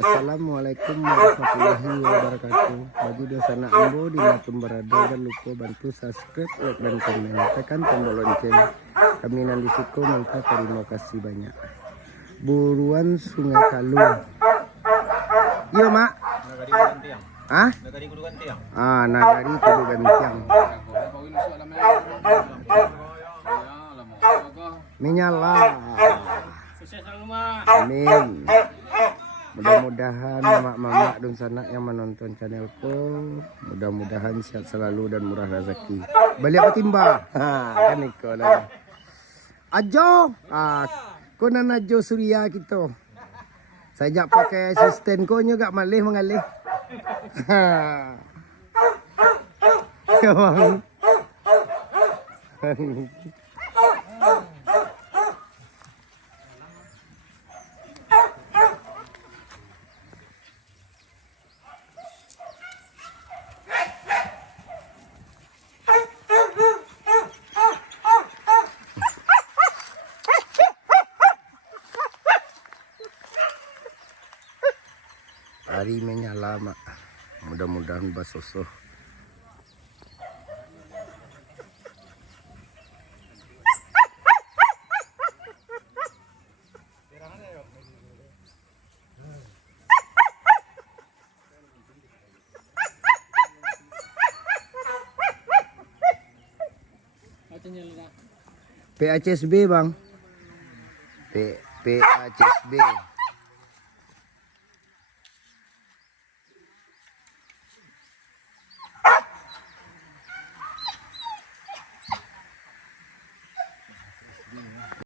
Assalamualaikum warahmatullahi wabarakatuh. Bagi dosana ambo dimanapun berada, jangan lupa bantu subscribe, like dan komen. Tekan tombol lonceng. Kami nanti suko minta terima kasih banyak. Buruan Sungai Kalung. Iya mak. Ah? Nagari kudu gantiang. Ah, nagari kudu gantiang. Menyala. Sukses selalu mak. Amin. Mudah-mudahan mama-mama dan sanak yang menonton channelku, mudah-mudahan sehat selalu dan murah rezeki. Balik apa timba? Kan iko lah. Ajo, konan ajo Surya gitu. Saya pakai asisten ko nyo gak malih mengalih. Ya bang. Hari menyala mak, mudah-mudahan basosoh. PHSB bang, PHSB.